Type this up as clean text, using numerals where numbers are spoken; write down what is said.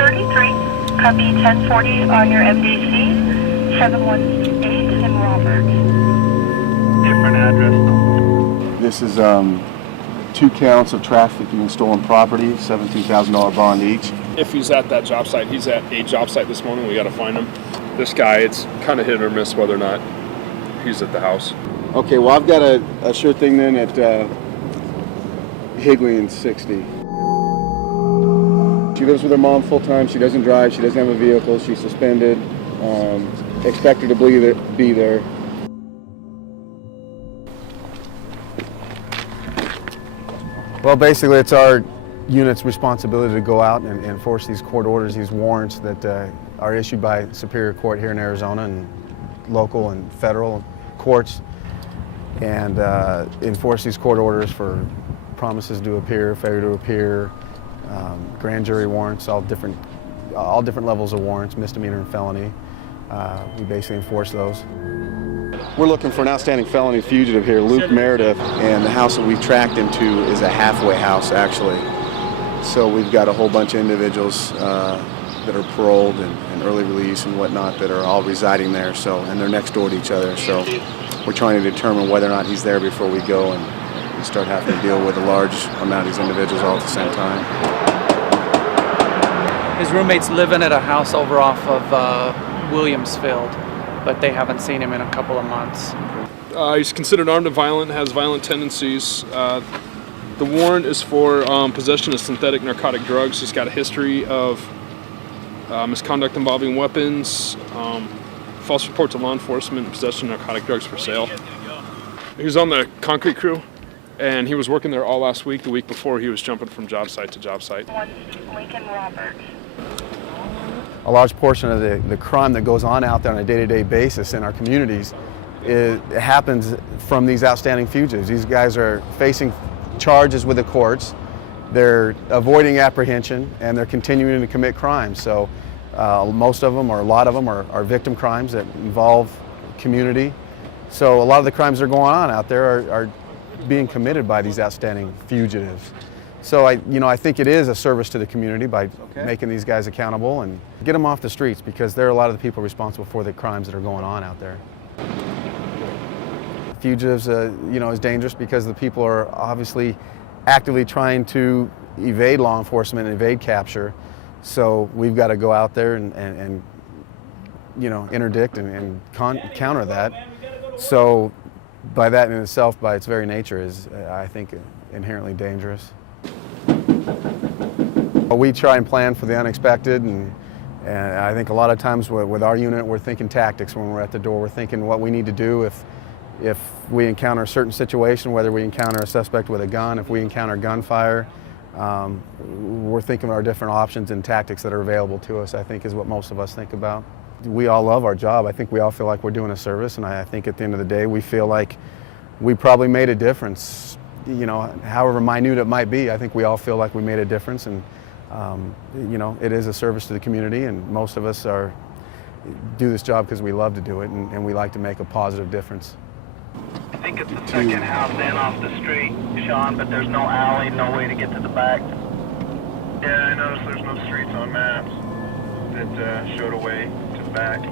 33, copy 1040 on your MDC, 718 in Robert. Different address. This is 2 counts of trafficking and stolen property, $17,000 bond each. If he's at that job site, he's at a job site this morning. We got to find him. This guy, it's kind of hit or miss whether or not he's at the house. Okay, well, I've got a sure thing then at Higley and 60. She lives with her mom full time. She doesn't drive. She doesn't have a vehicle. She's suspended. Expect her to be there. Well, basically, it's our unit's responsibility to go out and enforce these court orders, these warrants that are issued by Superior Court here in Arizona and local and federal courts, and enforce these court orders for promises to appear, failure to appear, grand jury warrants, all different levels of warrants, misdemeanor and felony. We basically enforce those. We're looking for an outstanding felony fugitive here, Luke Meredith, and the house that we've tracked him to is a halfway house, actually. So we've got a whole bunch of individuals that are paroled and early release and whatnot that are all residing there, and they're next door to each other. So we're trying to determine whether or not he's there before we go and start having to deal with a large amount of these individuals all at the same time. His roommate's living at a house over off of Williamsfield, but they haven't seen him in a couple of months. He's considered armed and violent, has violent tendencies. The warrant is for possession of synthetic narcotic drugs. He's got a history of misconduct involving weapons, false report to law enforcement, possession of narcotic drugs for sale. He was on the concrete crew, and he was working there all last week. The week before, he was jumping from job site to job site. Lincoln Robert. A large portion of the crime that goes on out there on a day-to-day basis in our communities, it happens from these outstanding fugitives. These guys are facing charges with the courts, they're avoiding apprehension, and they're continuing to commit crimes. So most of them, or a lot of them, are victim crimes that involve community. So a lot of the crimes that are going on out there are being committed by these outstanding fugitives. So I think it is a service to the community by making these guys accountable and get them off the streets, because they're a lot of the people responsible for the crimes that are going on out there. Fugitives, is dangerous because the people are obviously actively trying to evade law enforcement and evade capture. So we've got to go out there and interdict and counter that. So by that in itself, by its very nature, is, I think, inherently dangerous. We try and plan for the unexpected, and I think a lot of times with our unit, we're thinking tactics when we're at the door. We're thinking what we need to do if we encounter a certain situation, whether we encounter a suspect with a gun, if we encounter gunfire. We're thinking of our different options and tactics that are available to us, I think, is what most of us think about. We all love our job. I think we all feel like we're doing a service, and I think at the end of the day, we feel like we probably made a difference. However minute it might be, I think we all feel like we made a difference, and it is a service to the community, and most of us do this job because we love to do it, and we like to make a positive difference. I think it's the second house in off the street, Sean, but there's no alley, no way to get to the back. Yeah, I noticed there's no streets on maps that showed a way to the back.